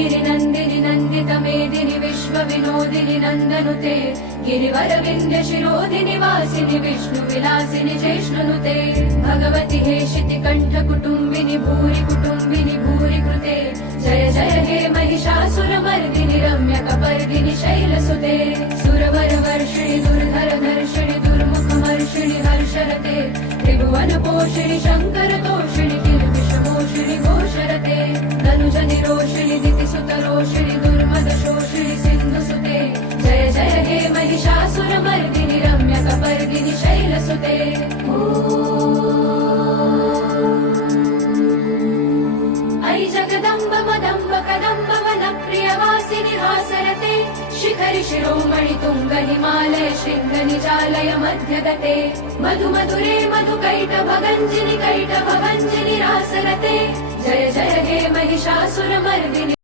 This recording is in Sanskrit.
गिरिनन्दिनि नन्दितमेदिनि विश्वविनोदिनि नन्दनुते गिरिवरविन्द्य शिरोधिनि वासिनि विष्णुविलासिनि चेष्णुनुते भगवति हेशिति कण्ठकुटुम्बिनि भूरि कुटुम्बिनि भूरि कृते जय जय हे महिषासुरमर्दिनि रम्यकपर्दिनि शैलसुते सुरवरवर्षिणि दुर्धरधर्षिणि दुर्मुखमर्षिणि हर्षरते त्रिभुवनपोषिणि शङ्करतोषिणि किल्बिषमोषिणि घोषरते धनुजनिरोषिणि दितिसुतरोषिणि दुर्मदशोषिणि सिन्धुसुते जय जय हे महिषासुरमर्दिनि रम्यकपर्दिनि शैलसुते ऐ जगदम्ब मदम्ब कदम्ब वनप्रियवासिनि हासरते शिखरि शिरोमणि तुङ्ग हिमालय शृङ्ग निजालय मध्यगते मधु मधुरे मधुकैटभगञ्जिनि कैटभभञ्जिनि रासरते जय जय हे महिषासुरमर्दिनि